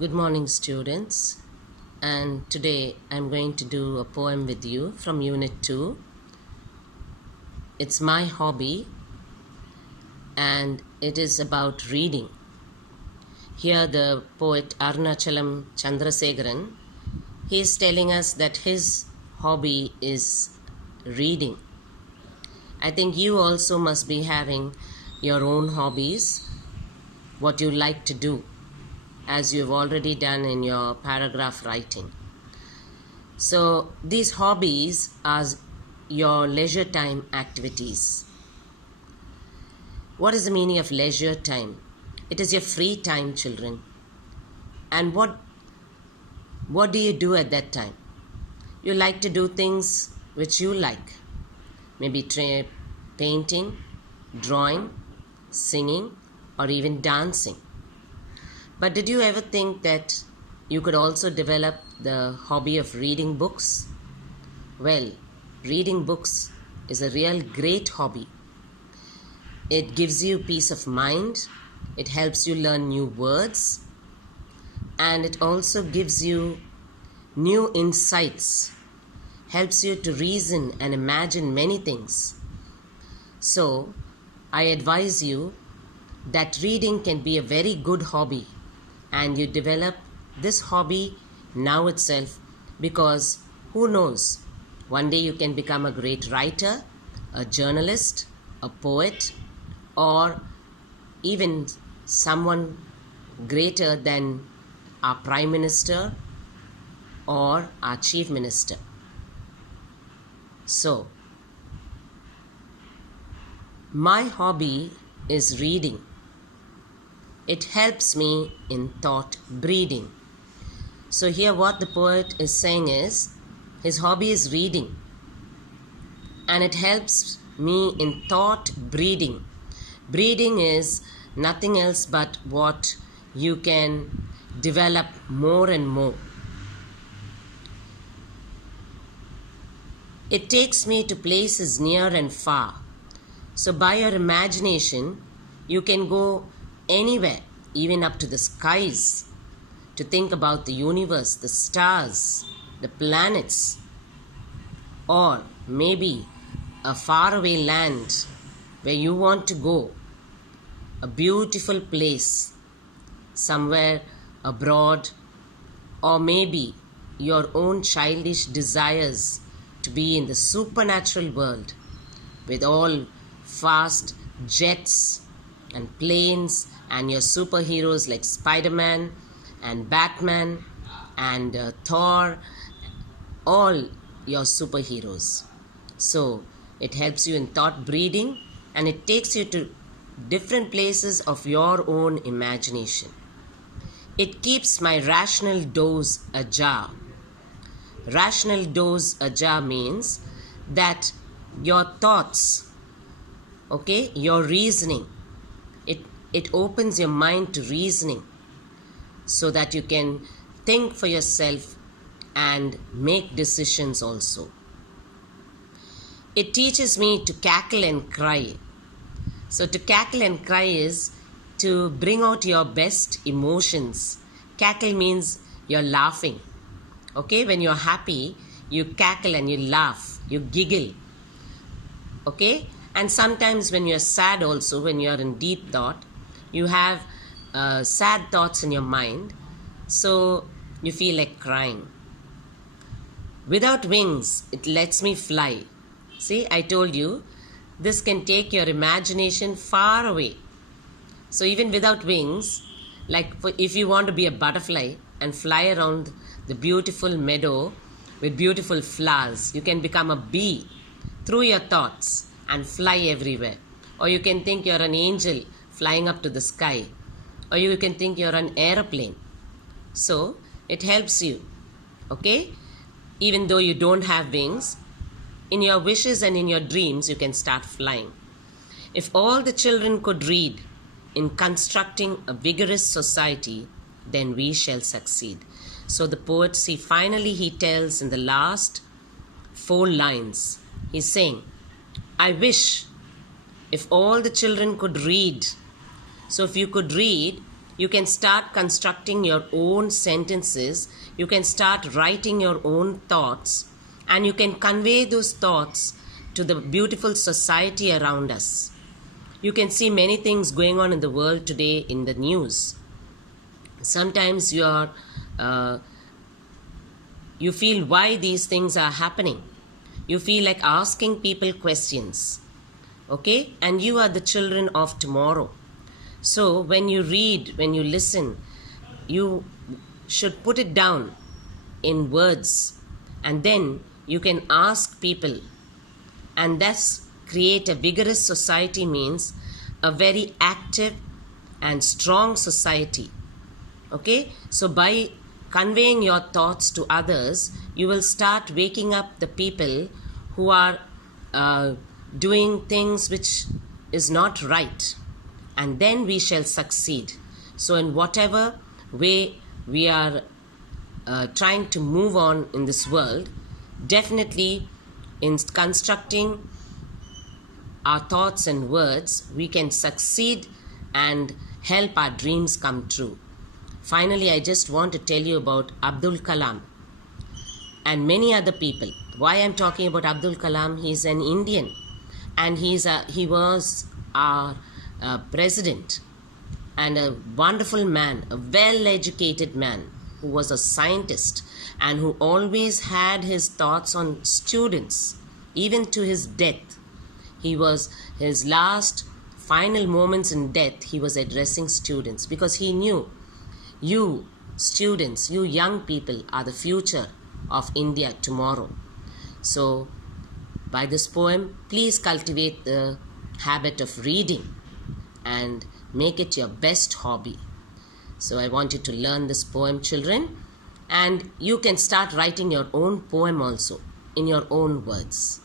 Good morning, students. And today I'm going to do a poem with you from Unit 2. It's my hobby and it is about reading. Here, the poet Arunachalam Chandrasekharan, he is telling us that his hobby is reading. I think you also must be having your own hobbies, what you like to do, as you've already done in your paragraph writing. So these hobbies are your leisure time activities. What is the meaning of leisure time? It is your free time, children. And what do you do at that time? You like to do things which you like. Maybe painting, drawing, singing, or even dancing. But did you ever think that you could also develop the hobby of reading books? Well, reading books is a real great hobby. It gives you peace of mind, it helps you learn new words, and it also gives you new insights, helps you to reason and imagine many things. So, I advise you that reading can be a very good hobby, and you develop this hobby now itself, because who knows, one day you can become a great writer, a journalist, a poet, or even someone greater than our Prime Minister or our Chief Minister. So, my hobby is reading. It helps me in thought breeding. So here what the poet is saying is, his hobby is reading. And it helps me in thought breeding. Breeding is nothing else but what you can develop more and more. It takes me to places near and far. So by your imagination, you can go anywhere, even up to the skies, to think about the universe, the stars, the planets, or maybe a faraway land where you want to go, a beautiful place, somewhere abroad, or maybe your own childish desires to be in the supernatural world with all fast jets and planes and your superheroes like Spider-Man and Batman and Thor, all your superheroes. So it helps you in thought breeding, and it takes you to different places of your own imagination. It keeps my rational doors ajar. Rational doors ajar means that your thoughts, your reasoning, it opens your mind to reasoning so that you can think for yourself and make decisions also. It teaches me to cackle and cry. So to cackle and cry is to bring out your best emotions. Cackle means you're laughing. When you're happy, you cackle and you laugh, you giggle. And sometimes when you're sad also, when you're in deep thought, you have sad thoughts in your mind, so you feel like crying. Without wings, it lets me fly. See, I told you, this can take your imagination far away. So even without wings, like if you want to be a butterfly and fly around the beautiful meadow with beautiful flowers, you can become a bee through your thoughts and fly everywhere. Or you can think you're an angel flying up to the sky, or you can think you're an aeroplane. So it helps you, even though you don't have wings, in your wishes and in your dreams you can start flying. If all the children could read in constructing a vigorous society, then we shall succeed. So the poet, finally he tells in the last 4 lines, he's saying, I wish if all the children could read. So if you could read, You can start constructing your own sentences. You can start writing your own thoughts, and you can convey those thoughts to the beautiful society around us. You can see many things going on in the world today in the news. Sometimes you feel why these things are happening. You feel like asking people questions. Okay? And you are the children of tomorrow. So when you read, when you listen, you should put it down in words, and then you can ask people, and thus create a vigorous society means a very active and strong society. Okay? So by conveying your thoughts to others, you will start waking up the people who are doing things which is not right, and then we shall succeed. So in whatever way we are trying to move on in this world, definitely in constructing our thoughts and words, we can succeed and help our dreams come true. Finally, I just want to tell you about Abdul Kalam and many other people. Why I'm talking about Abdul Kalam? He's an Indian, and he was our president, and a wonderful man, a well-educated man who was a scientist and who always had his thoughts on students, even to his death. His last final moments in death, he was addressing students, because he knew you students, you young people are the future of India tomorrow. So by this poem, please cultivate the habit of reading and make it your best hobby. So I want you to learn this poem, children, and you can start writing your own poem also in your own words.